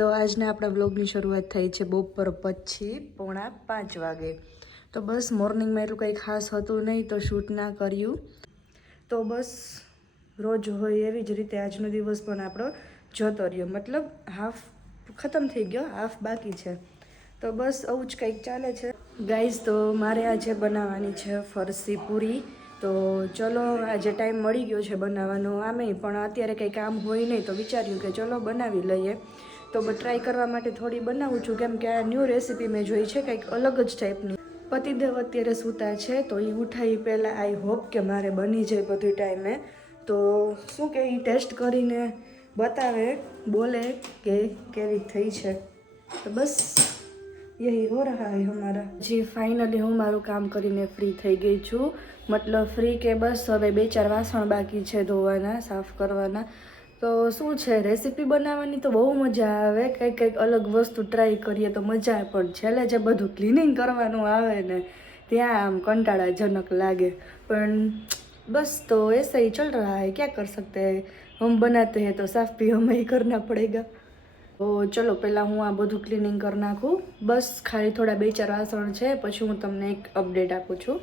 તો આજના આપણા વ્લોગની શરૂઆત થઈ છે બપોર પછી પોણા પાંચ વાગે. તો બસ મોર્નિંગમાં એટલું કંઈ ખાસ હતું નહીં તો શૂટ ના કર્યું. તો બસ રોજ હોય એવી જ રીતે આજનો દિવસ પણ આપણો જતો રહ્યો. મતલબ હાફ ખતમ થઈ ગયો, હાફ બાકી છે. તો બસ આવું જ કંઈક ચાલે છે. ગાઈઝ, તો મારે આજે બનાવવાની છે ફરસી પૂરી. તો ચલો, આજે ટાઈમ મળી ગયો છે બનાવવાનો. આમે પણ અત્યારે કંઈ કામ હોય નહીં તો વિચાર્યું કે ચલો બનાવી લઈએ. તો ટ્રાય કરવા માટે થોડી બનાવું છું, કેમ કે આ ન્યૂ રેસીપી મેં જોઈ છે, કંઈક અલગ જ ટાઈપની પતિદેવ અત્યારે સૂતા છે, તો એ ઉઠાવી પહેલાં આઈ હોપ કે મારે બની જાય બધું ટાઈમે તો શું કે એ ટેસ્ટ કરીને બતાવે, બોલે કે કેવી થઈ છે. તો બસ, યહી હો રહા હે હમારા જી ફાઇનલી હું મારું કામ કરીને ફ્રી થઈ ગઈ છું. મતલબ ફ્રી કે બસ, હવે બે ચાર વાસણ બાકી છે ધોવાના, સાફ કરવાના. તો શું છે રેસીપી બનાવવાની તો બહુ મજા આવે. કંઈક કંઈક અલગ વસ્તુ ટ્રાય કરીએ તો મજા પણ છેલ્લે જે બધું ક્લિનિંગ કરવાનું આવે ને, ત્યાં આમ કંટાળાજનક લાગે. પણ બસ તો એસા હી ચલ રહા હૈ, ક્યાં કર સકતે હમ બનાતે હે તો સાફ ભી હમે કરના પડેગા. તો ચલો પહેલાં હું આ બધું ક્લિનિંગ કરી નાખું. બસ ખાલી થોડા બે ચાર વાસણ છે, પછી હું તમને એક અપડેટ આપું છું.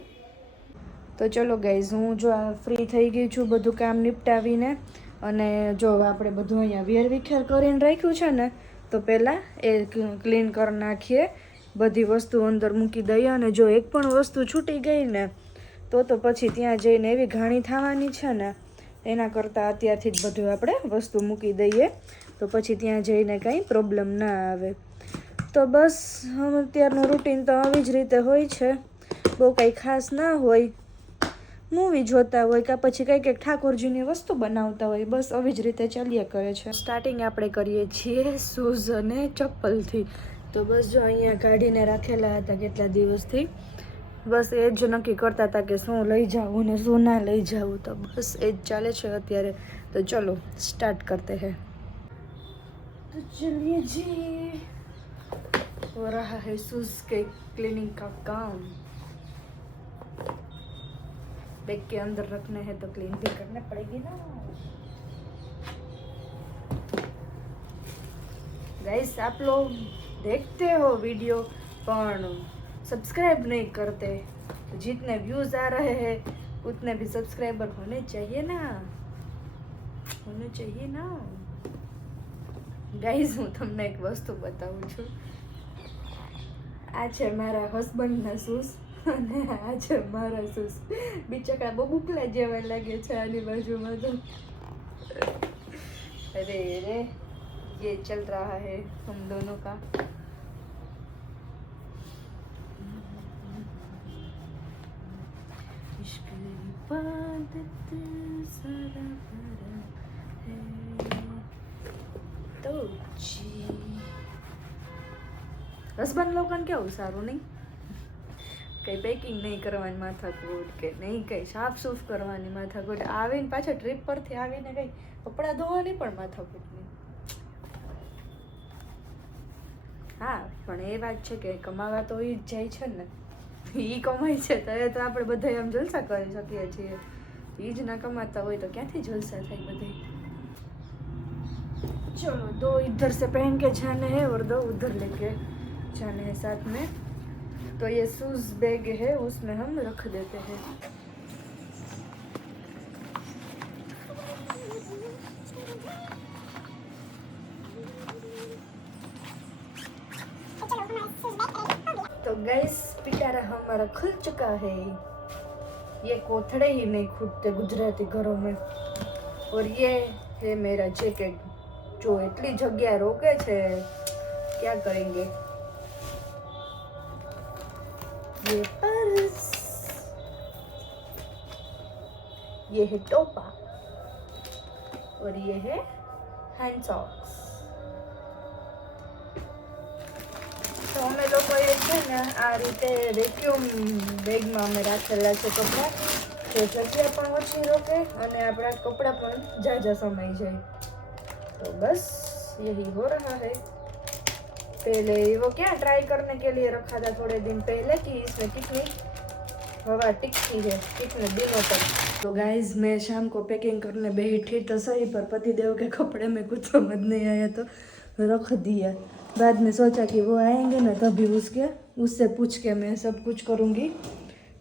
તો ચલો ગાઈઝ હું જો આ ફ્રી થઈ ગઈ છું બધું કામ નિપટાવીને અને જો આપણે બધું અહીંયા વેર વિખેર કરીને રાખ્યું છે ને, તો પહેલાં એ ક્લીન કરી નાખીએ. બધી વસ્તુ અંદર મૂકી દઈએ અને જો એક પણ વસ્તુ છૂટી ગઈ ને, તો તો પછી ત્યાં જઈને એવી ઘાણી થવાની છે ને, એના કરતાં અત્યારથી જ બધું આપણે વસ્તુ મૂકી દઈએ. તો પછી ત્યાં જઈને કાંઈ પ્રોબ્લેમ ના આવે. તો બસ અત્યારનું રૂટીન તો આવી જ રીતે હોય છે. બહુ કાંઈ ખાસ ના હોય. મૂવી જોતા હોય કે પછી કંઈક એક ઠાકોરજીની વસ્તુ બનાવતા હોય, બસ આવી જ રીતે ચાલ્યા કરે છે. સ્ટાર્ટિંગ આપણે કરીએ છીએ શૂઝ અને ચપ્પલથી. તો બસ જો અહીંયા કાઢીને રાખેલા હતા કેટલા દિવસથી. બસ એ જ નક્કી કરતા હતા કે શું લઈ જાવું ને શું ના લઈ જાવું તો બસ એ જ ચાલે છે અત્યારે. તો ચલો સ્ટાર્ટ કરતે હે. તો ચલીએ જી હો રહા હે શૂઝ કે ક્લિનિંગ કા કામ. बैग के अंदर रखने हैं तो क्लीन भी करने पड़ेगी ना गाइस आप लोग देखते हो वीडियो पर सब्सक्राइब नहीं करते तो जितने व्यूज आ रहे हैं उतने भी सब्सक्राइबर होने चाहिए ना होने चाहिए ना ગાઈઝ હું તમને એક વસ્તુ બતાવું છું આ છે મારા હસબન્ડના શૂઝ અને આ છે મારા શૂઝ બિચારા બહુ બુકલા જેવા લાગે છે આની બાજુમાં તો અરે રે ये चल रहा है हम दोनों का इश्क इबादत सारा भरा है તો જી હસબન્ડ લોકોને કેવું સારું નહીં કંઈ પેકિંગ નહીં કરવાની માથાકૂટ કે નહીં કંઈ સાફ સૂફ કરવાની માથાકૂટ આવીને પાછા ટ્રીપ પરથી આવીને કંઈ કપડાં ધોવાની પણ માથાકૂટ નહીં હા પણ એ વાત છે કે કમાવા તો એ જ જાય છે ને એ કમાય છે તો એ તો આપણે બધા આમ જલસા કરી શકીએ છીએ એ જ ના કમાતા હોય તો ક્યાંથી જલસા થાય બધે चलो दो इधर से पहन के जाने हैं और दो उधर लेके जाने हैं साथ में तो ये शूज बैग है उसमें हम रख देते हैं तो गैस पिटारा हमारा खुल चुका है ये कोथड़े ही नहीं खुदते गुजराती घरों में और ये है मेरा जैकेट જો એટલી જગ્યા રોકે છે क्या करेंगे ये है टोपा और ये है हैंड सॉक्स તો અમે લોકોએ છે ને આ રીતે વેક્યુમ બેગમાં અમે રાખેલા છે કપડાં તો જગ્યા પણ ઓછી રોકે અને આપણા કપડાં પણ ઝાઝા સમય જાય तो बस यही हो रहा है पहले वो क्या ट्राई करने के लिए रखा था थोड़े दिन पहले कि इसमें टिकनी हवा टिकती है टिकने दिनों तक। तो गाइज़ मैं शाम को पैकिंग करने बैठी तो सही पर पति देव के कपड़े में कुछ समझ नहीं आया तो रख दिया बाद में सोचा कि वो आएँगे ना, तभी उसके, उससे पूछ के मैं सब कुछ करूँगी।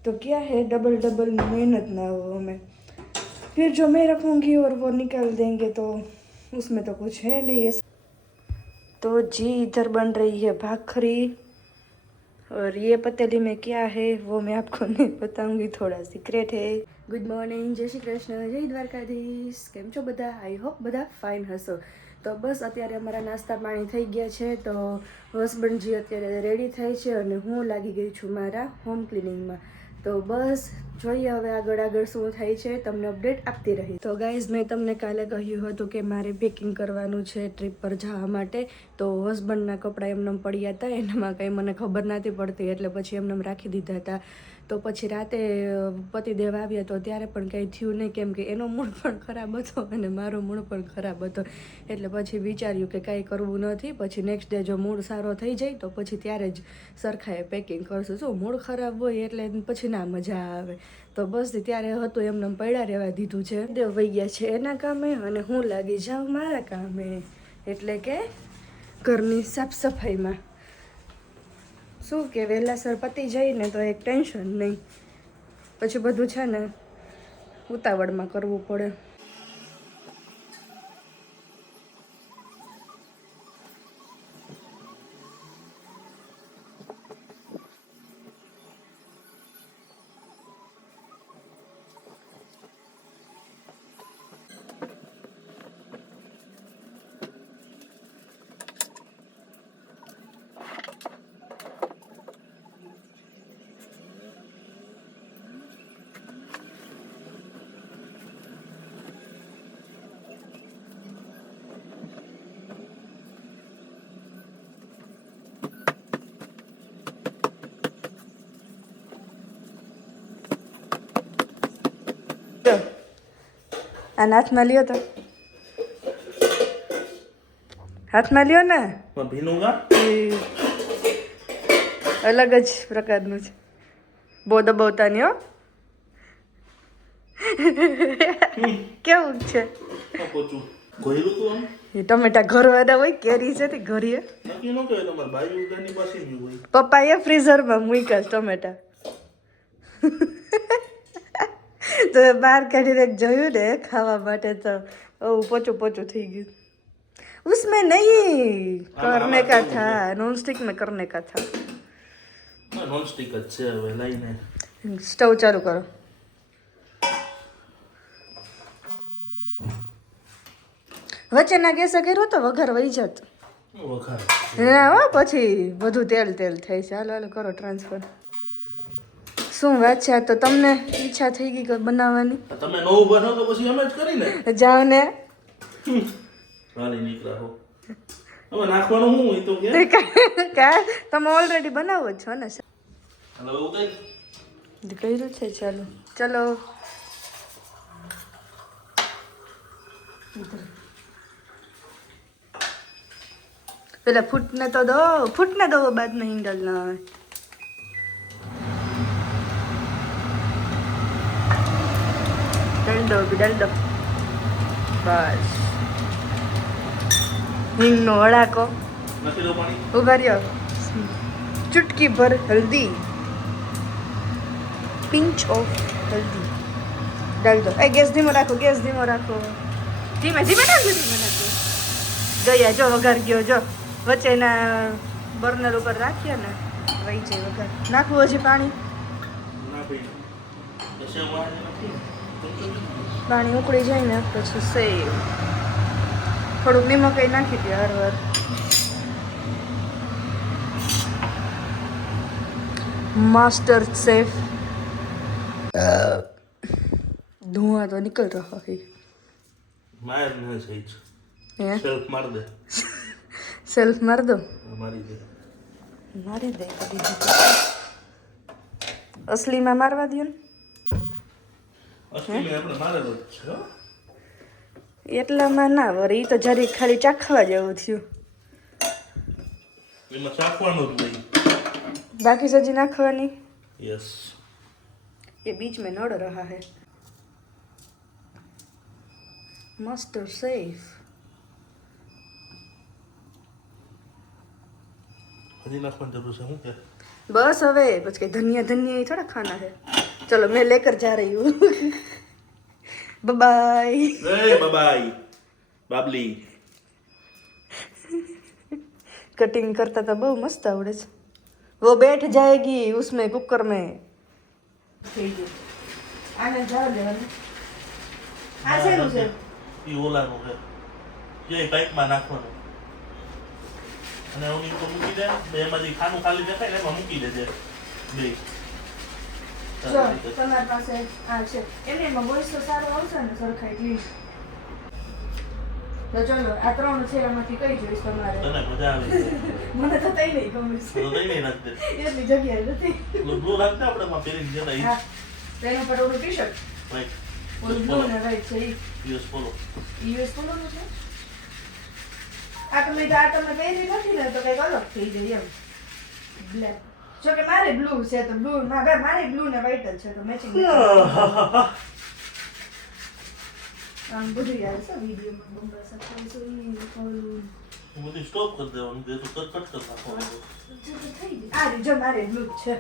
तो क्या है डबल डबल मेहनत ना हो हमें। फिर जो मैं रखूँगी और वो निकाल देंगे तो उसमें तो कुछ है नहीं। ऐसा तो जी, इधर बन रही है भाखरी। और ये पतीली में क्या है वो मैं आपको नहीं बताऊंगी थोड़ा सीक्रेट है ગુડ મોર્નિંગ જય શ્રી કૃષ્ણ જય દ્વારકાધીશ કેમ છો બધા આઈ હોપ બધા ફાઇન હશો તો બસ અત્યારે અમારા નાસ્તા પાણી થઈ ગયા છે તો હસબન્ડજી અત્યારે રેડી થાય છે અને હું લાગી ગઈ છું મારા હોમ ક્લિનિંગમાં તો બસ, જોઈએ હવે આગળ આગળ શું થાય છે, તમને અપડેટ આપતી રહી તો ગાઈઝ મેં તમને કાલે કહ્યું હતું કે મારે પેકિંગ કરવાનું છે ટ્રીપ પર જવા માટે. તો હસબન્ડના કપડાં એમને પડ્યા હતા, એનામાં કંઈ મને ખબર નથી પડતી, એટલે પછી એમને રાખી દીધા હતા. તો પછી રાતે પતિદેવ આવ્યા તો ત્યારે પણ કંઈ થયું નહીં, કેમ કે એનો મૂડ પણ ખરાબ હતો અને મારો મૂડ પણ ખરાબ હતો. એટલે પછી વિચાર્યું કે કાંઈ કરવું નથી, પછી નેક્સ્ટ ડે જો મૂડ સારો થઈ જાય તો પછી ત્યારે જ સરખાએ પેકિંગ કરશું. શું મૂડ ખરાબ હોય એટલે પછી ના મજા આવે. તો બસ ત્યારે હતું એમને પડ્યા રહેવા દીધું છે. દેવ વહી ગયા છે એના કામે અને હું લાગી જાઉં મારા કામે. એટલે કે ઘરની સાફ સફાઈમાં શું કે વહેલાસર પતી જાય ને તો એક ટેન્શન નહીં. પછી બધું છે ને ઉતાવળમાં કરવું પડે જો આ હાથમાં લ્યો તો હાથમાં લ્યો ને અલગ જ પ્રકારનું છે બહુ દબાવતા નહીં હો કેવું છે એ ટમેટા ઘરવાળા હોય કેરી છે તે ઘરીએ પપ્પાએ ફ્રીઝરમાં મૂક્યા ટમેટા તો બહાર કાઢીને જોયું ને ખાવા માટે તો ઓ પોચું પોચું થઈ ગયું उसमें नहीं करने का था नॉन स्टिक में करने का था ના નોન સ્ટિક જ છે હવે લઈને સ્ટવ ચાલુ કરો વચ્ચેના ગેસે કર્યો તો વઘાર વહી જાત વઘાર હા હો પછી બધું તેલ તેલ થાય છે હાલો હાલો કરો ટ્રાન્સફર શું વાત છે તો તમને ઈચ્છા થઈ ગઈ બનાવવાની? તમે નવું બનો તો પછી અમે જ કરી ને જાઓ ને. હવે નાખવાનું હું તો કે. કે તમે ઓલરેડી બનાવો છો ને. હાલો ઉતાઈ કર્યું છે ચાલો. ચાલો. પેલા ફૂટને તો દો ફૂટને દો બાદ નહીં ડલ ના આવે દો ડાલી દો બસ. હિંગનો હળાકો ઊભા રહ્યો. ચુટકી ભર હલ્દી. પિંચ ઓફ હલ્દી. ડાલી દો એ ગેસ ધીમો રાખો ગેસ ધીમો રાખો. ધીમે ધીમે રાખજો ધીમે રાખજો ગયા જો વઘાર ગયો જો. વચ્ચેના બર્નર ઉપર રાખીએ ને વહી જાય વઘાર. નાખવું હજી પાણી? ના ભાઈ પછી અમારે નાખી પાણી ઉકળી જાય ને પછી સેવ થોડુંક નિમક એ નાખી દે હર વાર मास्टर सेफ धुआं तो निकल रहा है માર ન સહી છે हैं? સેલ્ફ માર દે सेल्फ मार दो મારી દે મારી દે કદી અસલીમાં મારવા દો એટલામાં ના વરી તો જરી ખાલી ચાખવા જેવું થયું. બાકી સજી નાખવાની? યસ એ બીજ મેં નડ રહા હે. મસ્ટર સેફ. હજી નાખવાની જરૂર છે હું કે? બસ હવે પછી ધનિયા ધનિયા થોડા ખાના હે. चलो मैं लेकर जा रही हूँ बाय એ બાબાઈ બાબલી कटिंग करता था બહુ મસ્ત આવડે છે वो बैठ जाएगी उसमें कुकर में થઈ ગયું આને જવા દેવાનું આ શેનું છે એ ઓલાનું છે જે પાઇપમાં નાખવાનું અને ઓની ઉપર મૂકી દે બે એમાંથી ખાનું ખાલી દેખાય ને એમાં મૂકી દેજે બે જો તમારી પાસે આ છે. એમને એમાં વોઇસ તો સારો આવશે ને સરખાઈ ક્લીન તો ચલો આ ત્રણ કઈ જોઈશ તમારે? તને મજા આવે મને તો તઈ નહીં ગમે. તો લઈ નહીં નાખ એટલી જગ્યાએ નથી. બ્લુ રાખજે આપણે એમાં પહેરીને જતા હા. તો પર ઓલું ટી શર્ટ રાઈટ ઓલું બ્લુ ને વ્હાઈટ છે યુએસ પોલો યુએસ પોલોનું છે? આ તમે આ તમે પહેરી નથી ને તો કંઈક અલગ થઈ જાય એમ. બ્લેક જો કે મારે બ્લુ છે તો બ્લુ મારે મારે બ્લુ ને વ્હાઈટ જ છે તો મેચિંગ આમ બધું યાર છે વિડીયોમાં બંબા ઓલું બધી સ્ટોપ કરી દેવાનું દે તો કટ કટ કરી નાખવાનું. જો તો થઈ ગયું. આ જો મારે બ્લુ છે.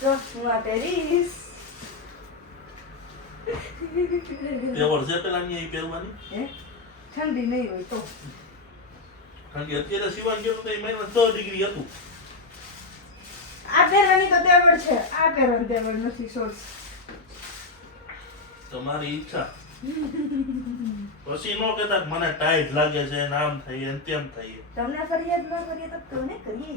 જો હું આ પહેરીશ. પેવર છે પેલાની અહીં પહેરવાની? હે? ઠંડી નહીં હોય તો. કારણ કે અત્યારે સિવાય ગયો તો એ મહિના છ ડિગ્રી હતું. આ પહેરવાની તો તેવડ છે. આ પહેરવાની તેવડ નથી શોર્ટ્સ તમારી ઈચ્છા. પછી નો કહેતા મને ટાઈટ લાગે છે ને આમ થાય ને તેમ થઈ તમને ફરિયાદ ન કરીએ તો કોને કરીએ?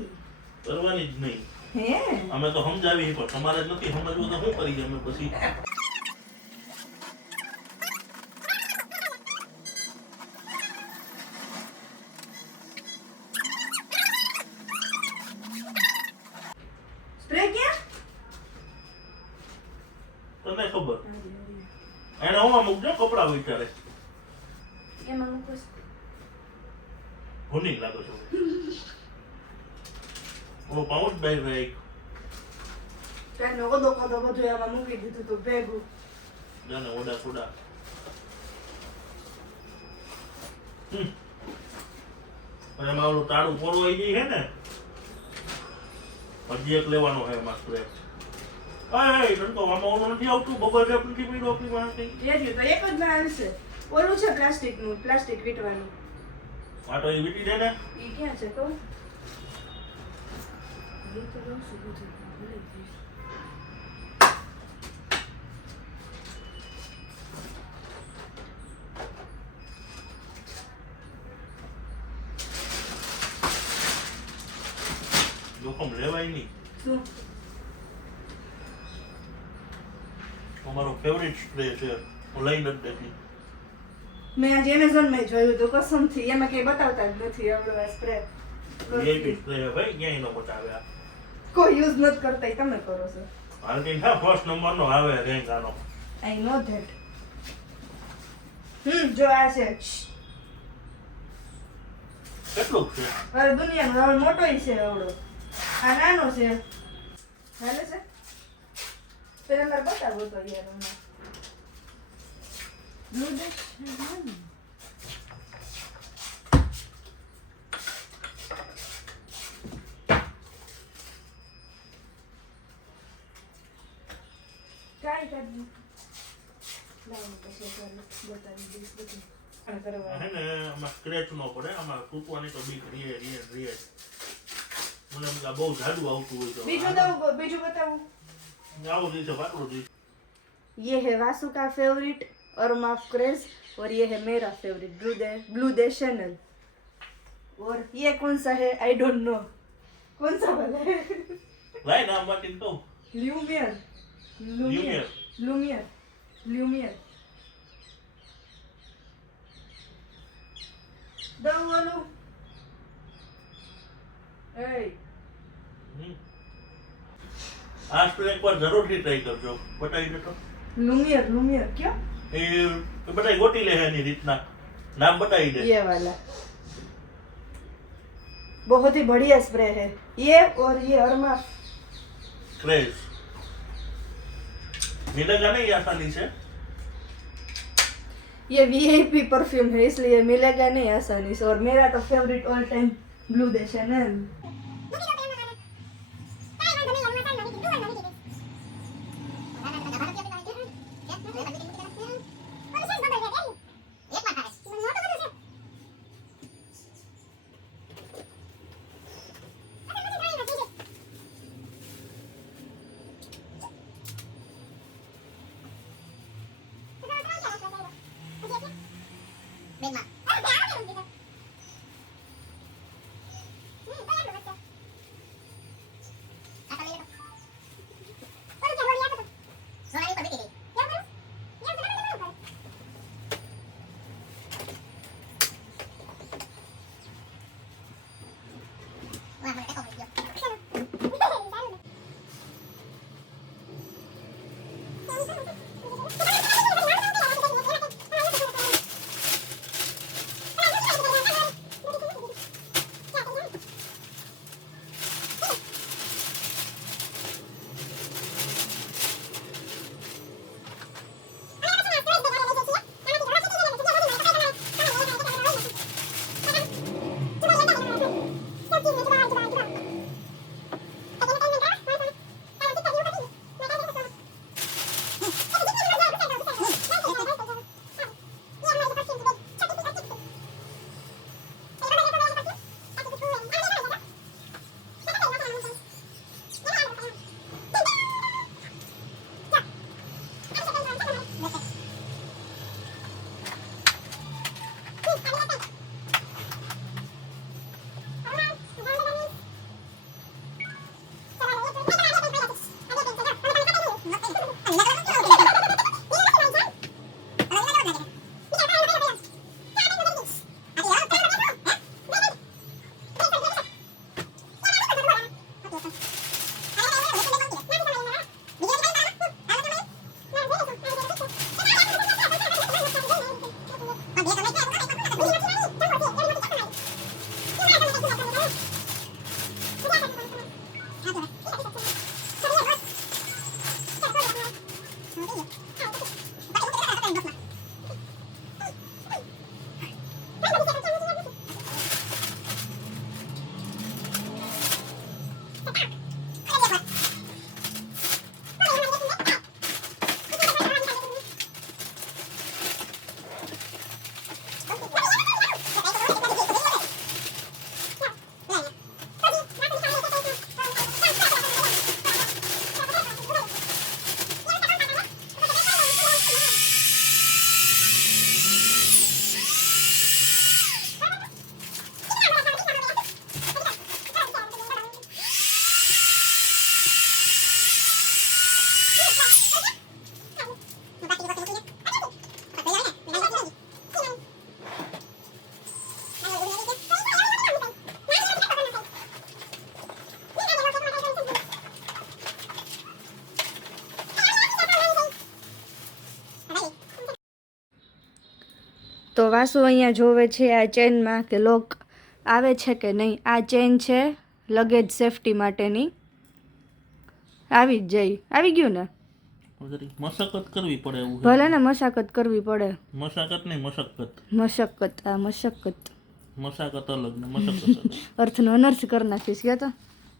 કરવાની જ નહીં. હે? અમે તો સમજાવી પણ તમારે નથી સમજવું તો શું કરીએ અમે પછી સ્પ્રે ક્યાં તને ખબર એને હું મૂકજો કપડા વિચારે એમાં મૂકો ભૂની લાગો છો ઓલો પાઉચ બાઈ રહી કઈ નો ઓદો કોદો બધું એમાં મૂકી દીધું તો ભેગું. ના ઓડા સોડા. અને એમાં ઓલું તાળું પોરવાઈ ગઈ છે ને? હજી એક લેવાનો છે એમાં સ્પ્રે તને તો આમાં ઓલું નથી આવતું? બબલ રેપ નથી પીડો આપણી પાસે. એ રહ્યું તો એક જ ના આવશે. ઓલું છે પ્લાસ્ટિકનું પ્લાસ્ટિક વીટવાનું. આ તો એ વીટી દે ને. એ ક્યાં છે તો એ તો લઉં છું બધું ભૂલી ગઈ. જોખમ લેવાય નહીં. અમારો ફેવરિટ સ્પ્રે છે હું લઈ નથી દેતી મેં આજે એમેઝોનમાં જોયું હતું કસમથી એમાં કઈ બતાવતા જ નથી આપણો સ્પ્રે વીઆઈપી સ્પ્રે ભાઈ ક્યાંય ન કોઈ યુઝ નથી કરતા એ તમે કરો છો. માર્ટિન ના ફર્સ્ટ નંબરનો આવે રેન્જ આનો. આઈ નો ધેટ હમ જો આ છે. કેટલું છે? અરે દુનિયાનો રાવણ મોટો છે આવડો આ નાનો છે. હાલે છે? પેલા મારે બતાવો તો યાર હમણાં. આમાં તૂટવાની તો બીક રીએ રીએ રીએ મને એમ કે આ બહુ જાડું આવતું હોય તો બીજું દઉં બીજું બતાવું આવું દિવસે પાતળું દિવસ ये है वासु का फेवरेट अरोमा क्रेज और ये है मेरा फेवरेट ब्लू दे ब्लू दे चैनल और ये कौन सा है आई डोंट नो कौन सा वाला है લાય નામ માટીને કહું ल्यूमियर लुमियर लुमियर ल्यूमियर दो वालो ए હમ. આ સ્પ્રે એકવાર જરૂરથી ટ્રાય કરજો બતાવી દેતો लुमियर लुमियर क्या એ બધા ગોટી લે એની રીતના નામ બતાવી દે ये वाला बहुत ही बढ़िया स्प्रे है ये और ये अरमा ક્રેઝ મિલેગા નહીં આસાની છે ये वीआईपी परफ्यूम है इसलिए मिलेगा नहीं आसानी से और मेरा तो फेवरेट ऑल टाइम ब्लू देश है વાસુ અહીંયા જોવે છે આ ચેનમાં કે લોક આવે છે કે નહીં? આ ચેન છે લગેજ સેફટી માટેની. આવી જ જઈ. આવી ગયું ને? મશકત કરવી પડે એવું ભલે ને મશાકત કરવી પડે. મશાકત નહીં મશક્કત મશક્કત આ મશક્કત મશાકત અલગ ને મશક્કત અર્થનો અનર્થ કરી નાખીશ. કે તો?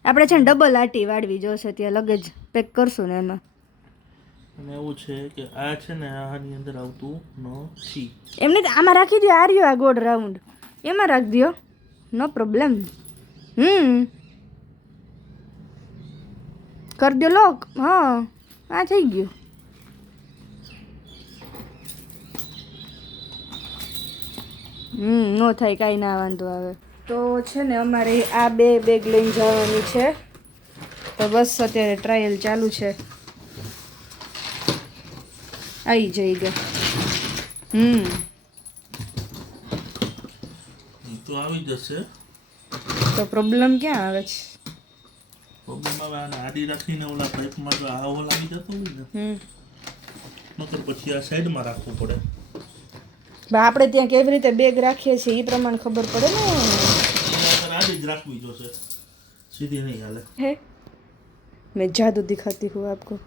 આપણે છે ને ડબલ આટી વાળવી જોશે ત્યાં લગેજ પેક કરશું ને એમાં. અને એવું છે કે આ છે ને આની અંદર આવતું નથી એમને આમાં રાખી દો આર્યો આ ગોળ રાઉન્ડ એમાં રાખી દો નો પ્રોબ્લેમ હમ. કરી દો લોક હા, આ થઈ ગયું. હમ, નો થાય, કાંઈ ના વાંધો આવે. તો છે ને અમારે આ બે બેગ લઈને જવાની છે. તો બસ અત્યારે ટ્રાયલ ચાલુ છે. આવી જઈ ગયો. હમ. તો આવી જશે. તો પ્રોબ્લેમ ક્યાં આવે છે? પ્રોબ્લેમ આવે આને આડી રાખીને ઓલા પાઇપમાં જો આવો આવી જતો હોય ને. હમ. નકર પછી આ સાઈડમાં રાખવું પડે. બા આપણે ત્યાં કેવી રીતે બેગ રાખીએ છીએ એ પ્રમાણે ખબર પડે ને? આડી જ રાખવી જોશે. સીધી નહીં હાલે. હે? મેં જાદુ દેખાતી હું આપકો.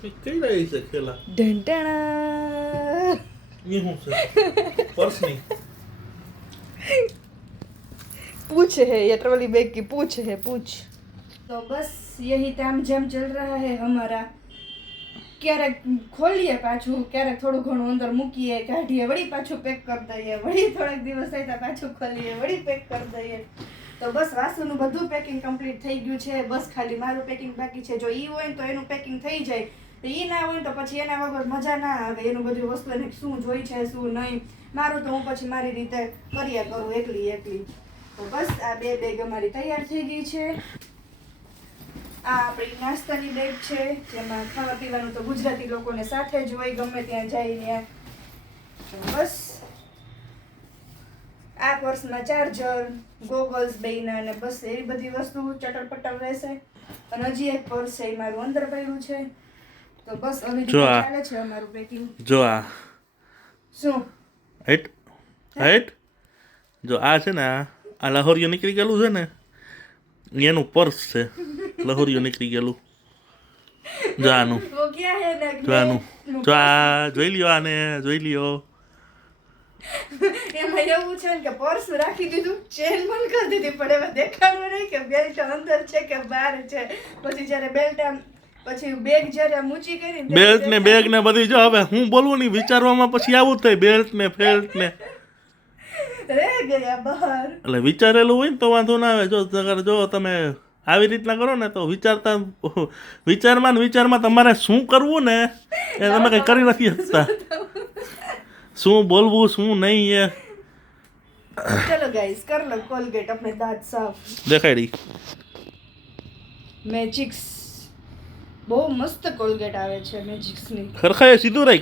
કઈ રહી છે ખેલા ઢંટાણા એ શું છે પર્સની पूछ है ये ट्रॉली बैग की पूछ है पूछ तो बस यही ताम झाम चल रहा है हमारा ક્યારેક ખોલીએ પાછું ક્યારેક થોડું ઘણું અંદર મૂકીએ કાઢીએ વળી પાછું પેક કરી દઈએ વળી થોડાક દિવસ થાય તો પાછું ખોલીએ વળી પેક કરી દઈએ તો બસ વાસુનું બધું પેકિંગ કમ્પ્લીટ થઈ ગયું છે બસ ખાલી મારું પેકિંગ બાકી છે જો ઈ હોય ને તો એનું પેકિંગ થઈ જાય તો એ ના હોય તો પછી એના વગર મજા ના આવે. એનું બધું વસ્તુ એને શું જોઈ છે, શું નહીં. મારું તો હું પછી મારી રીતે કર્યા કરું, એકલી એકલી. તો બસ આ બે બેગ અમારી તૈયાર થઈ ગઈ છે. આ આપણી નાસ્તાની બેગ છે, જેમાં ખાવા પીવાનું તો ગુજરાતી લોકોને સાથે જ હોય, ગમે ત્યાં તો બસ. આ પર્સમાં ચાર્જર, ગોગલ્સ બેના અને બસ એવી બધી વસ્તુ ચટરપટર રહેશે. અને હજી એક પર્સ છે એ મારું અંદર પડ્યું છે. તો બસ હવે જો આ. છે અમારું પેકિંગ જો આ. શું? હેટ? હેટ? જો આ છે ને આ લાહોરિયો નીકળી ગયેલું છે ને એનું પર્સ છે. લહોરિયું નીકળી ગયેલું. જોઈ લ્યો આને જોઈ લ્યો. છે કે પર્સ રાખી દીધું ચેન બંધ કરી દીધી પણ એમાં દેખાડવું નહીં કે બેલ્ટ અંદર છે કે બહાર છે. પછી જ્યારે બેલ્ટ પછી બેગ બેલ્ટ ને બેગ ને બધી જો હવે હું બોલવું નહીં વિચારવામાં પછી આવું થાય બેલ્ટ ને ફેલ્ટ ને. એટલે વિચારેલું હોય ને તો વાંધો ના આવે. જો જો તમે આવી રીતના કરો ને તો વિચારતા વિચારમાં ને વિચારમાં તમારે શું કરવું ને એ તમે કંઈ કરી નથી શકતા. શું બોલવું શું નહીં એ. ચલો ગાઈસ કર લો કોલગેટ આપણે દાંત સાફ. દેખાડી મેજિક્સ બહુ મસ્ત કોલગેટ આવે છે મેજિક્સની. ખરખાએ સીધું રાખ.